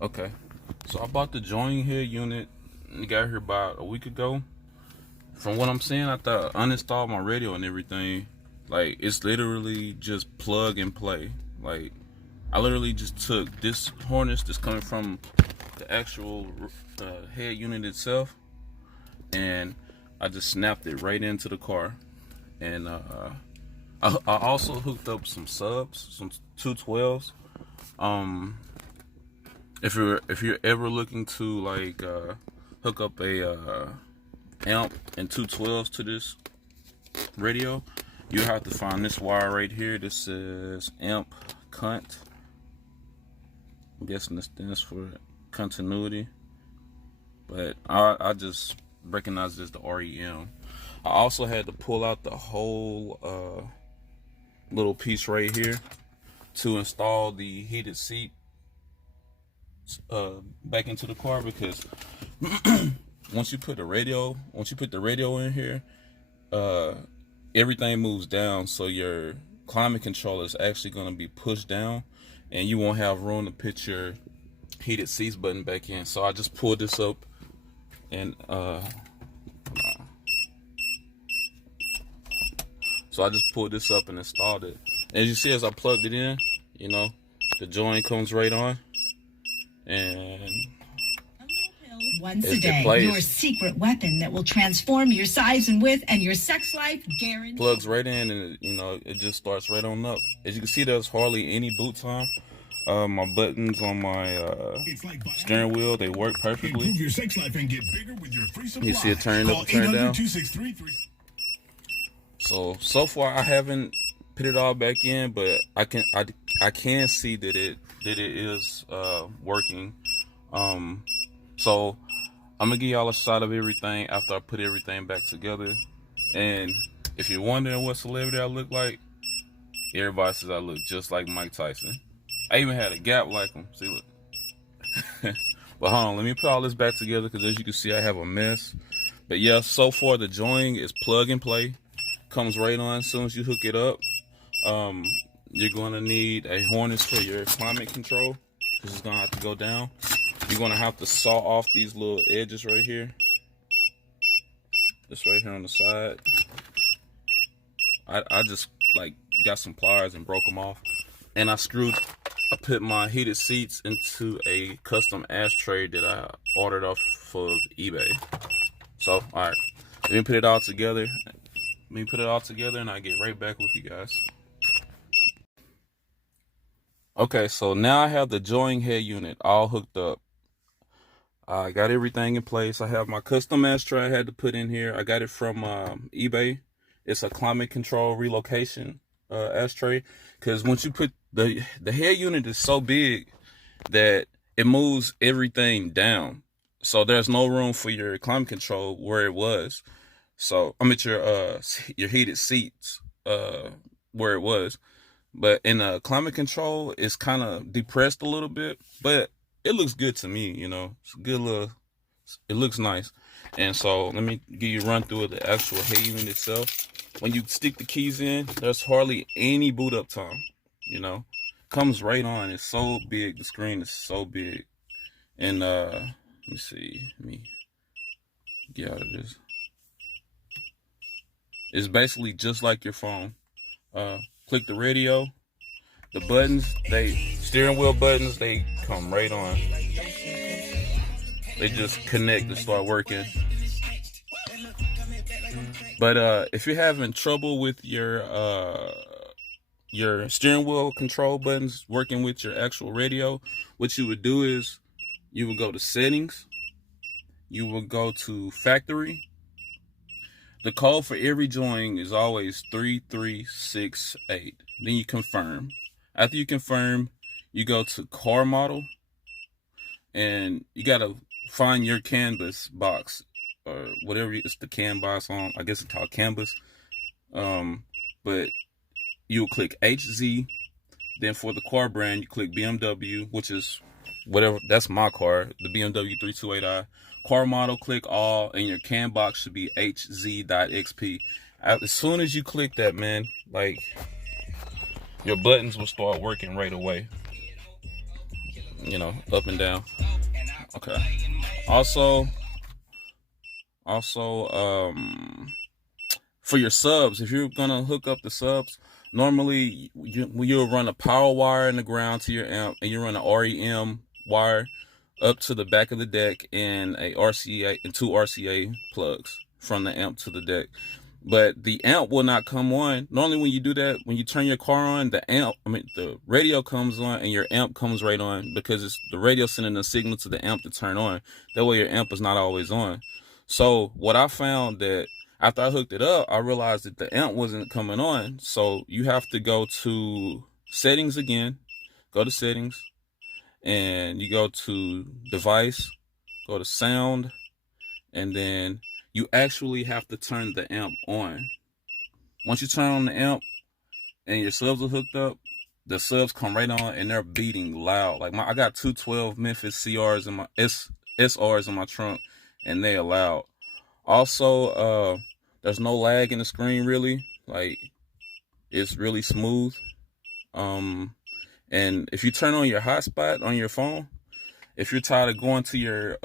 Okay, so I bought the joining head unit. Got here about a week ago. From what I'm seeing, I thought I uninstalled my radio and everything. Like, it's literally just plug and play. Like, I literally just took this harness that's coming from the actual head unit itself, and I just snapped it right into the car. And I also hooked up some subs, some 212s. If you're ever looking to like hook up a amp and 212s to this radio, you have to find this wire right here. This is amp cunt. I'm guessing this stands for continuity, but I just recognize this the REM. I also had to pull out the whole little piece right here to install the heated seat back into the car, because once you put the radio in here, everything moves down, so your climate controller is actually going to be pushed down, and you won't have room to put your heated seats button back in. So I just pulled this up and installed it. As you see, as I plugged it in, the joint comes right on, and once a day, your secret weapon that will transform your size and width and your sex life guaranteed. Plugs right in, and it just starts right on up. As you can see, there's hardly any boot time. My buttons on my steering wheel, they work perfectly. You see it turn up and turn down. So far I haven't put it all back in, but I can see that it is working. So I'm gonna give y'all a shot of everything after I put everything back together. And if you're wondering what celebrity I look like, everybody says I look just like Mike Tyson. I even had a gap like him. See, look. But hold on, let me put all this back together, because as you can see, I have a mess. But yeah, so far the joining is plug and play. Comes right on as soon as you hook it up. You're gonna need a harness for your climate control, because it's gonna have to go down. You're gonna have to saw off these little edges right here. This right here on the side. I just like got some pliers and broke them off. And I put my heated seats into a custom ashtray that I ordered off of eBay. So, alright. Let me put it all together. And I'll get right back with you guys. Okay, so now I have the joining head unit all hooked up. I got everything in place. I have my custom ashtray I had to put in here. I got it from eBay. It's a climate control relocation ashtray, because once you put the head unit is so big that it moves everything down. So there's no room for your climate control where it was. So I'm at your heated seats where it was. But in the climate control, it's kind of depressed a little bit, but it looks good to me, It's a good little, it looks nice. And so let me give you a run through of the actual head unit itself. When you stick the keys in, there's hardly any boot up time, Comes right on. It's so big. The screen is so big. And let me see. Let me get out of this. It's basically just like your phone. Click the radio. The buttons, steering wheel buttons, they come right on. They just connect and start working. But if you're having trouble with your steering wheel control buttons working with your actual radio, what you would do is you would go to settings. You will go to factory. The code for every join is always 3368. Then you confirm. After you confirm, you go to car model, and you gotta find your canbus box, or whatever it's the canbus on. I guess it's called canbus. But you'll click HZ. Then for the car brand, you click BMW, which is whatever. That's my car, the BMW 328i. Car model, click all, and your CAN box should be HZ.XP. As soon as you click that, man, like, your buttons will start working right away. you know, up and down. Okay. Also, for your subs, if you're gonna hook up the subs, normally you'll run a power wire in the ground to your amp, and you run an REM wire up to the back of the deck, and a RCA and 2 RCA plugs from the amp to the deck. But the amp will not come on. Normally when you do that, when you turn your car on, the radio comes on and your amp comes right on, because it's the radio sending a signal to the amp to turn on. That way your amp is not always on. So what I found, that after I hooked it up, I realized that the amp wasn't coming on. So you have to go to settings again, go to settings, and you go to device, go to sound, and then you actually have to turn the amp on. Once you turn on the amp and your subs are hooked up, the subs come right on and they're beating loud. Like I got 212 Memphis CRs in my SRs in my trunk, and they are loud. Also, there's no lag in the screen really. Like, it's really smooth. And if you turn on your hotspot on your phone, if you're tired of going to your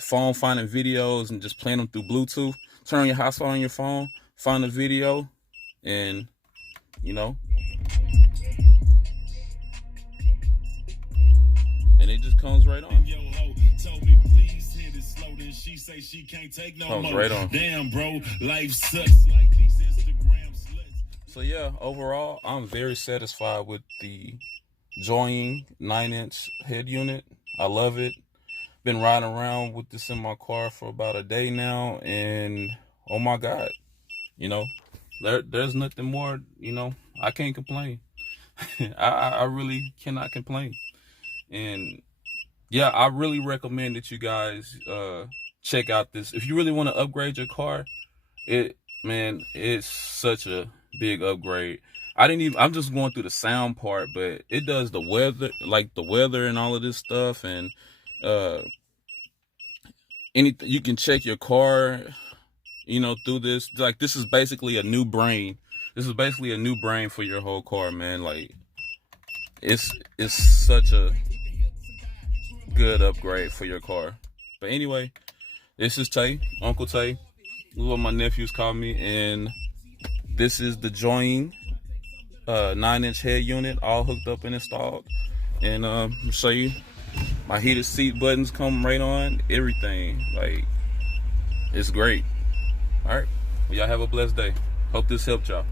phone finding videos and just playing them through Bluetooth, turn on your hotspot on your phone, find a video, and you know, and it just comes right on. Comes right on. Damn, bro, life sucks like these Instagram sluts. So yeah, overall, I'm very satisfied with the Joying 9-inch head unit. I love it. Been riding around with this in my car for about a day now, and oh my God, you know, there's nothing more, you know, I can't complain. I really cannot complain. And yeah, I really recommend that you guys check out this. If you really want to upgrade your car, it's such a big upgrade. I'm just going through the sound part, but it does the weather, like the weather and all of this stuff, and anything. You can check your car, you know, through this. Like, this is basically a new brain. This is basically a new brain for your whole car, man. Like, it's such a good upgrade for your car. But anyway, this is Tay, Uncle Tay. This is what my nephews call me, and this is the Joying 9-inch head unit, all hooked up and installed. And I'll show you my heated seat buttons come right on, everything. Like, it's great. All right, well, y'all have a blessed day. Hope this helped y'all.